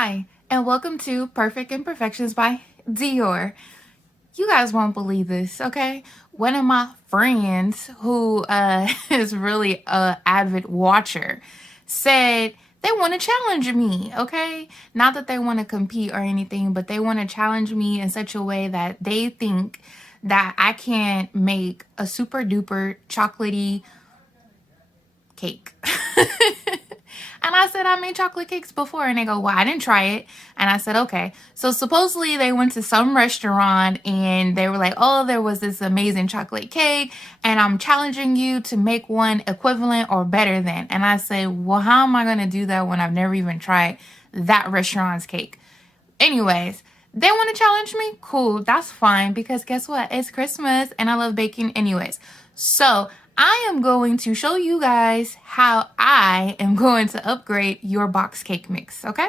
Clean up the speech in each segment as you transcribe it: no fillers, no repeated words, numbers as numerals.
Hi, and welcome to Perfect Imperfections by Dior. You guys won't believe this, okay? One of my friends who is really a avid watcher said they want to challenge me, okay? Not that they want to compete or anything, but they want to challenge me in such a way that they think that I can make a super duper chocolatey cake. And I said, I made chocolate cakes before. And they go, well, I didn't try it. And I said, okay. So supposedly they went to some restaurant and they were like, oh, there was this amazing chocolate cake. And I'm challenging you to make one equivalent or better than. And I said, well, how am I going to do that when I've never even tried that restaurant's cake? Anyways, they want to challenge me? Cool, that's fine, because guess what? It's Christmas and I love baking anyways. So I am going to show you guys how I am going to upgrade your box cake mix, okay?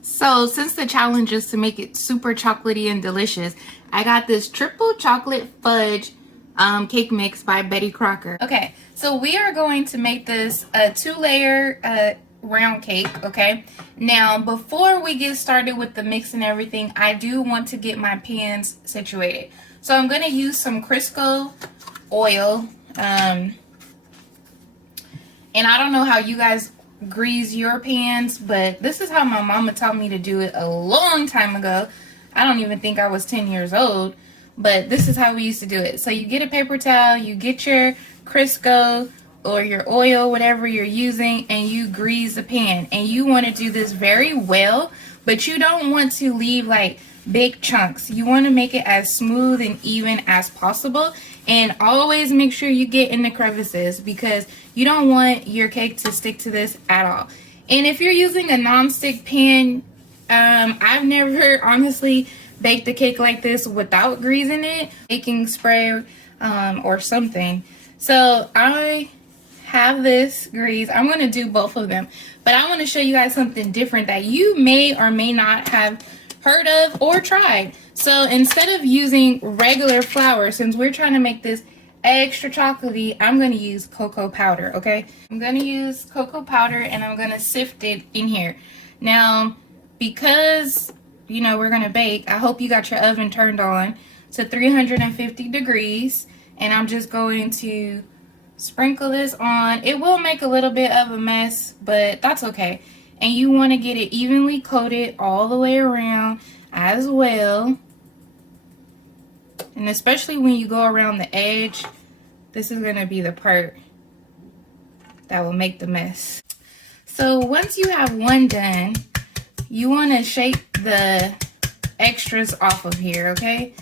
So since the challenge is to make it super chocolatey and delicious, I got this triple chocolate fudge cake mix by Betty Crocker. Okay, so we are going to make this a 2-layer round cake, okay? Now, before we get started with the mix and everything, I do want to get my pans situated. So I'm going to use some Crisco oil, and I don't know how you guys grease your pans, but this is how my mama taught me to do it a long time ago. I don't even think I was 10 years old, but this is how we used to do it. So you get a paper towel, you get your Crisco or your oil, whatever you're using, and you grease the pan. And you want to do this very well, but you don't want to leave like big chunks. You want to make it as smooth and even as possible, and always make sure you get in the crevices because you don't want your cake to stick to this at all. And if you're using a non-stick pan, I've never honestly baked a cake like this without greasing it, baking spray or something. So I have this grease. I'm going to do both of them, but I want to show you guys something different that you may or may not have heard of or tried. So instead of using regular flour, since we're trying to make this extra chocolatey, I'm going to use cocoa powder, okay? I'm going to use cocoa powder and I'm going to sift it in here. Now, because, you know, we're going to bake, I hope you got your oven turned on to 350 degrees, and I'm just going to sprinkle this on. It will make a little bit of a mess, but that's okay. And you want to get it evenly coated all the way around as well. And especially when you go around the edge, this is going to be the part that will make the mess. So once you have one done, you want to shake the extras off of here, okay?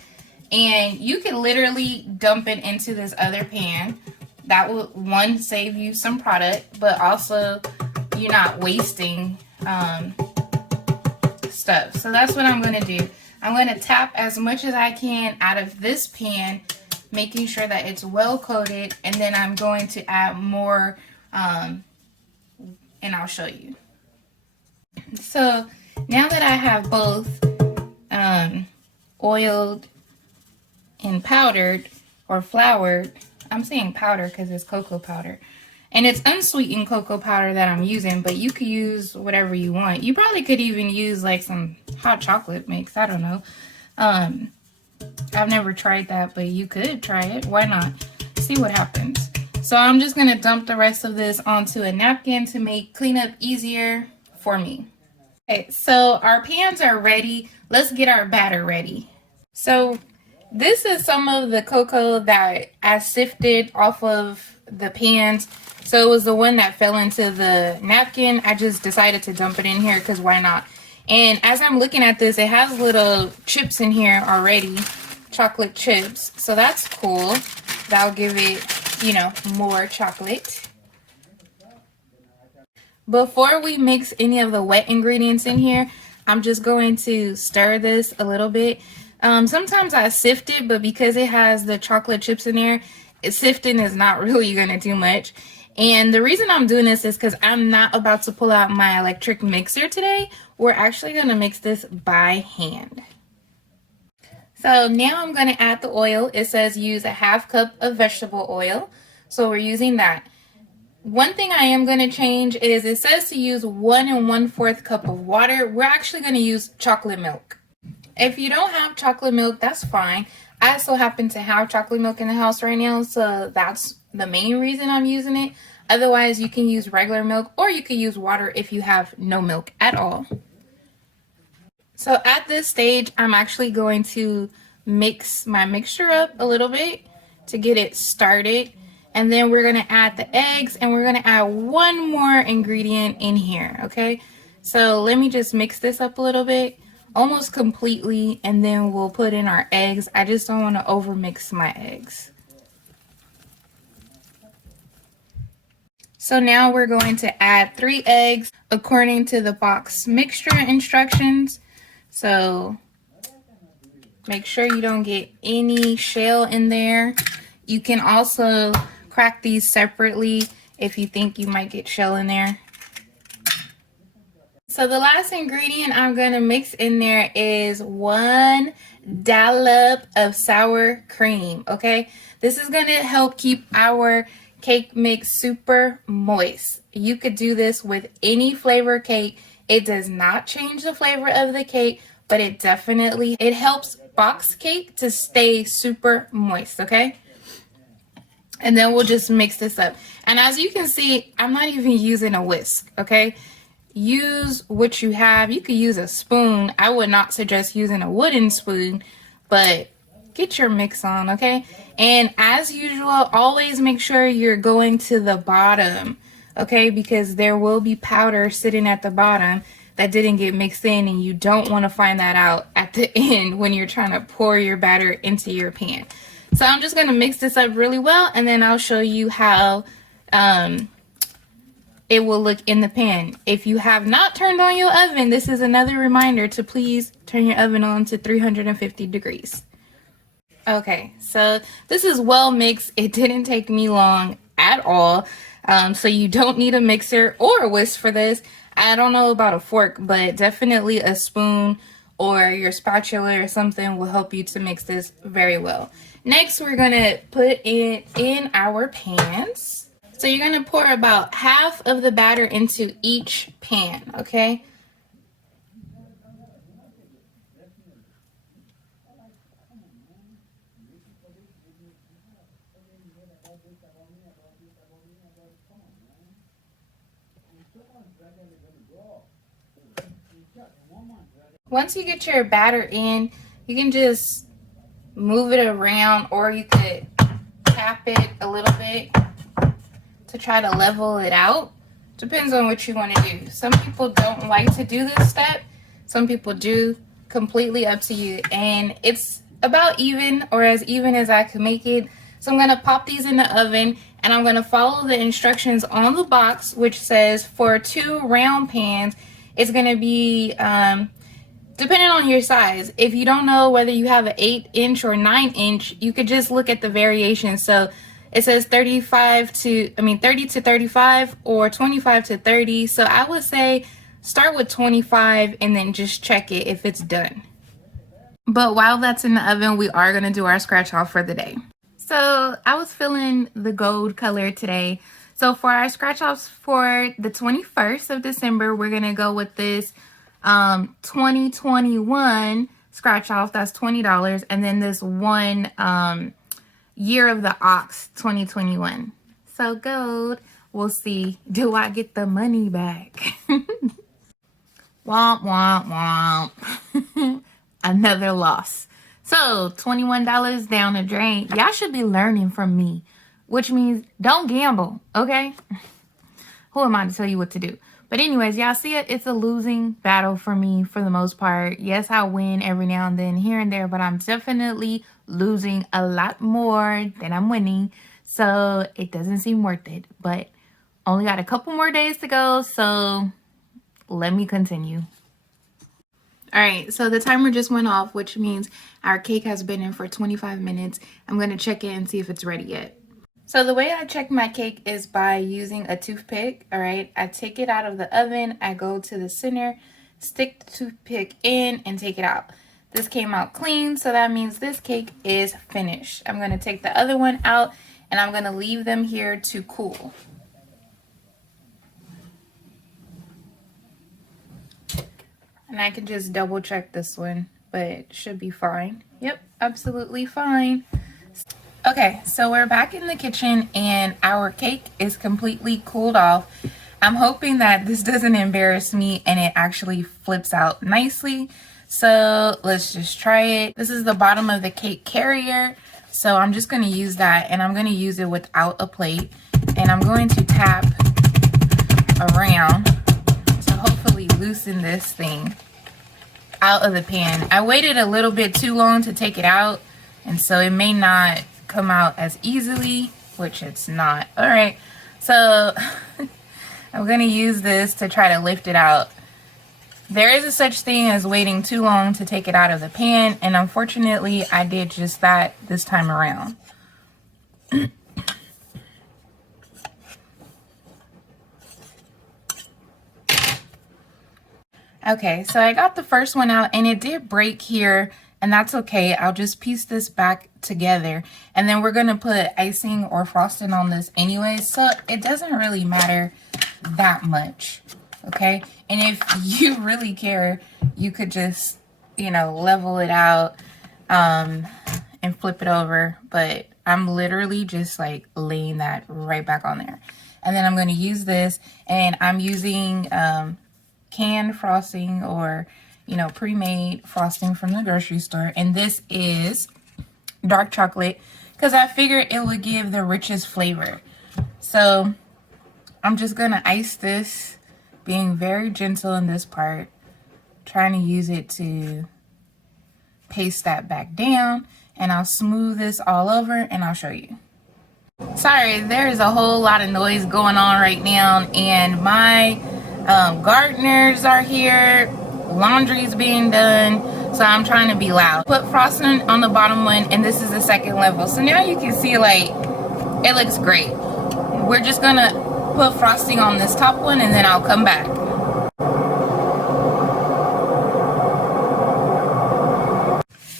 And you can literally dump it into this other pan. That will, one, save you some product, but also you're not wasting stuff. So that's what I'm going to do. I'm going to tap as much as I can out of this pan, making sure that it's well coated, and then I'm going to add more, and I'll show you. So now that I have both oiled and powdered or floured, I'm saying powder because it's cocoa powder. And it's unsweetened cocoa powder that I'm using, but you could use whatever you want. You probably could even use like some hot chocolate mix. I don't know. I've never tried that, but you could try it. Why not? See what happens. So I'm just going to dump the rest of this onto a napkin to make cleanup easier for me. Okay, so our pans are ready. Let's get our batter ready. So this is some of the cocoa that I sifted off of the pans. So it was the one that fell into the napkin. I just decided to dump it in here because why not? And as I'm looking at this, it has little chips in here already, chocolate chips. So that's cool. That'll give it, you know, more chocolate. Before we mix any of the wet ingredients in here, I'm just going to stir this a little bit. Sometimes I sift it, but because it has the chocolate chips in there, sifting is not really going to do much. And the reason I'm doing this is because I'm not about to pull out my electric mixer today. We're actually going to mix this by hand. So now I'm going to add the oil. It says use a 1/2 cup of vegetable oil. So we're using that. One thing I am going to change is it says to use 1 1/4 cup of water. We're actually going to use chocolate milk. If you don't have chocolate milk, that's fine. I so happen to have chocolate milk in the house right now, so that's the main reason I'm using it. Otherwise, you can use regular milk or you can use water if you have no milk at all. So at this stage, I'm actually going to mix my mixture up a little bit to get it started. And then we're going to add the eggs and we're going to add one more ingredient in here, okay? So let me just mix this up a little bit, almost completely, and then we'll put in our eggs. I just don't want to overmix my eggs. So now we're going to add 3 eggs according to the box mixture instructions. So make sure you don't get any shell in there. You can also crack these separately if you think you might get shell in there. So the last ingredient I'm going to mix in there is 1 dollop of sour cream, okay? This is going to help keep our cake mix super moist. You could do this with any flavor cake. It does not change the flavor of the cake, but it helps box cake to stay super moist, okay? And then we'll just mix this up. And as you can see, I'm not even using a whisk, okay? Use what you have. You could use a spoon. I would not suggest using a wooden spoon, but get your mix on, okay? And as usual, always make sure you're going to the bottom, okay? Because there will be powder sitting at the bottom that didn't get mixed in, and you don't want to find that out at the end when you're trying to pour your batter into your pan. So I'm just going to mix this up really well, and then I'll show you how it will look in the pan. If you have not turned on your oven, this is another reminder to please turn your oven on to 350 degrees. Okay, so this is well mixed. It didn't take me long at all. So you don't need a mixer or a whisk for this. I don't know about a fork, but definitely a spoon or your spatula or something will help you to mix this very well. Next, we're going to put it in our pans. So you're going to pour about half of the batter into each pan, okay? Once you get your batter in, you can just move it around, or you could tap it a little bit to try to level it out. Depends on what you want to do. Some people don't like to do this step. Some people do. Completely up to you. And it's about even, or as even as I can make it. So I'm going to pop these in the oven, and I'm going to follow the instructions on the box, which says for 2 round pans, it's going to be depending on your size. If you don't know whether you have an 8-inch or 9-inch, you could just look at the variations. So it says 30 to 35 or 25 to 30. So I would say start with 25 and then just check it if it's done. But while that's in the oven, we are going to do our scratch off for the day. So I was feeling the gold color today. So for our scratch offs for the 21st of December, we're going to go with this 2021 scratch off. That's $20. And then this one year of the ox 2021. So gold. We'll see. Do I get the money back? Womp, womp, womp. Another loss. So $21 down the drain. Y'all should be learning from me, which means don't gamble, okay? Who am I to tell you what to do? But anyways, y'all see it? It's a losing battle for me for the most part. Yes, I win every now and then here and there, but I'm definitely losing a lot more than I'm winning. So it doesn't seem worth it. But only got a couple more days to go, so let me continue. All right, so the timer just went off, which means our cake has been in for 25 minutes. I'm going to check it and see if it's ready yet. So the way I check my cake is by using a toothpick, all right? I take it out of the oven, I go to the center, stick the toothpick in, and take it out. This came out clean, so that means this cake is finished. I'm going to take the other one out, and I'm going to leave them here to cool. And I can just double check this one, but it should be fine. Yep, absolutely fine. Okay, so we're back in the kitchen and our cake is completely cooled off. I'm hoping that this doesn't embarrass me and it actually flips out nicely. So let's just try it. This is the bottom of the cake carrier. So I'm just going to use that, and I'm going to use it without a plate. And I'm going to tap around to hopefully loosen this thing out of the pan. I waited a little bit too long to take it out, and so it may not come out as easily, which it's not. All right, so I'm going to use this to try to lift it out. There is a such thing as waiting too long to take it out of the pan, and unfortunately I did just that this time around. Okay, so I got the first one out and it did break here, and that's okay. I'll just piece this back together, and then we're gonna put icing or frosting on this anyway, so it doesn't really matter that much. Okay, and if you really care, you could just, you know, level it out and flip it over, but I'm literally just like laying that right back on there. And then I'm going to use this, and I'm using canned frosting, or, you know, pre-made frosting from the grocery store, and this is dark chocolate because I figured it would give the richest flavor. So I'm just gonna ice this, being very gentle in this part, trying to use it to paste that back down, and I'll smooth this all over and I'll show you. Sorry, there is a whole lot of noise going on right now, and my gardeners are here, laundry's being done, so I'm trying to be loud. Put frosting on the bottom one, and this is the second level, so now you can see, like, it looks great. We're just gonna put frosting on this top one, and then I'll come back.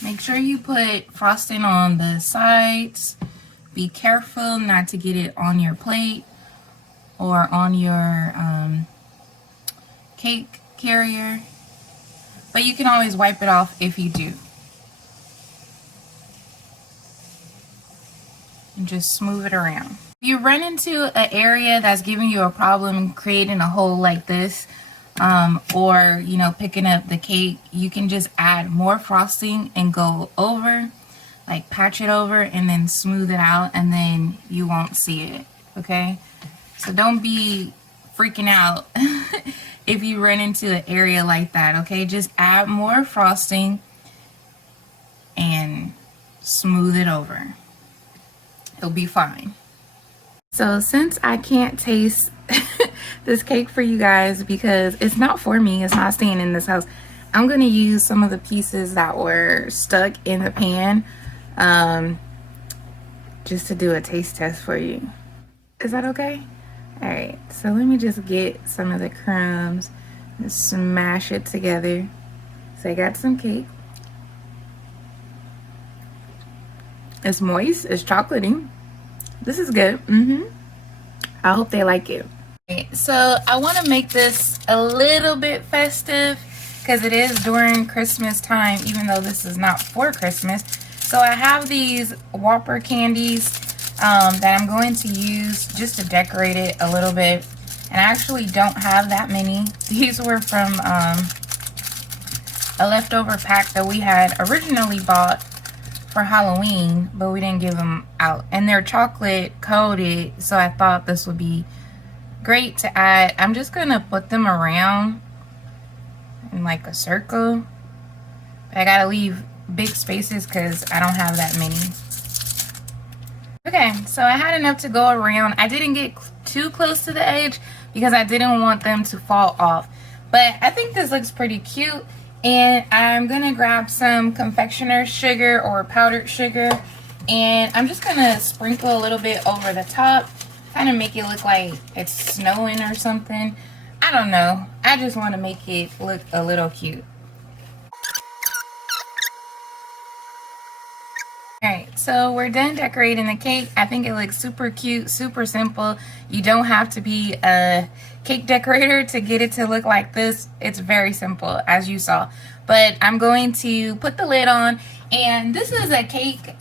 Make sure you put frosting on the sides. Be careful not to get it on your plate or on your cake carrier, but you can always wipe it off if you do. And just smooth it around. If you run into an area that's giving you a problem creating a hole like this, or, you know, picking up the cake, you can just add more frosting and go over, like patch it over and then smooth it out, and then you won't see it. Okay, so don't be freaking out if you run into an area like that. Okay, just add more frosting and smooth it over. It'll be fine. So since I can't taste this cake for you guys because it's not for me, it's not staying in this house, I'm gonna use some of the pieces that were stuck in the pan just to do a taste test for you. Is that okay? All right, so let me just get some of the crumbs and smash it together. So I got some cake. It's moist, it's chocolatey. This is good. I hope they like it. Okay, so I want to make this a little bit festive because it is during Christmas time, even though this is not for Christmas. So I have these Whopper candies that I'm going to use just to decorate it a little bit. And I actually don't have that many. These were from a leftover pack that we had originally bought for Halloween, but we didn't give them out, and they're chocolate coated, so I thought this would be great to add. I'm just gonna put them around in like a circle, but I gotta leave big spaces because I don't have that many. Okay, so I had enough to go around. I didn't get too close to the edge because I didn't want them to fall off, but I think this looks pretty cute. And I'm gonna grab some confectioner's sugar or powdered sugar, and I'm just gonna sprinkle a little bit over the top, kind of make it look like it's snowing or something. I don't know, I just want to make it look a little cute. Alright, So we're done decorating the cake. I think it looks super cute, super simple. You don't have to be a cake decorator to get it to look like this. It's very simple, as you saw. But I'm going to put the lid on, and this is a cake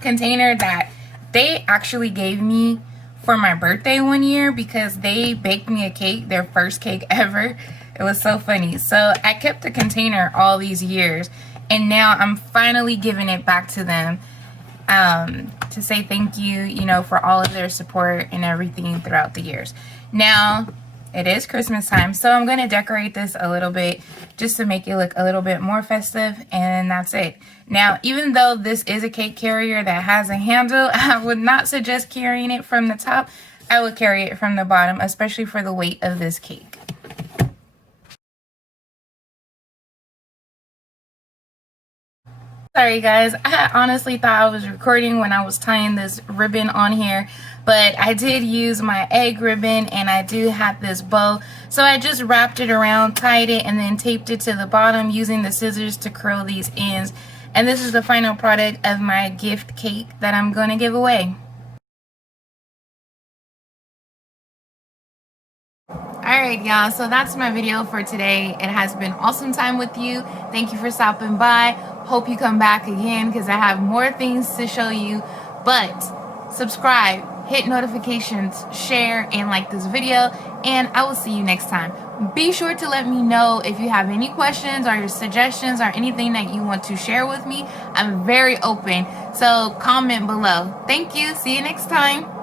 container that they actually gave me for my birthday one year because they baked me a cake, their first cake ever. It was so funny. So I kept the container all these years, and now I'm finally giving it back to them to say thank you, you know, for all of their support and everything throughout the years. Now, it is Christmas time, so I'm going to decorate this a little bit just to make it look a little bit more festive, and that's it. Now, even though this is a cake carrier that has a handle, I would not suggest carrying it from the top. I would carry it from the bottom, especially for the weight of this cake. Sorry guys, I honestly thought I was recording when I was tying this ribbon on here, but I did use my egg ribbon and I do have this bow, so I just wrapped it around, tied it, and then taped it to the bottom using the scissors to curl these ends. And this is the final product of my gift cake that I'm going to give away. Alright y'all, so that's my video for today. It has been awesome time with you. Thank you for stopping by. Hope you come back again because I have more things to show you. But subscribe, hit notifications, share, and like this video, and I will see you next time. Be sure to let me know if you have any questions or suggestions or anything that you want to share with me. I'm very open, so comment below. Thank you. See you next time.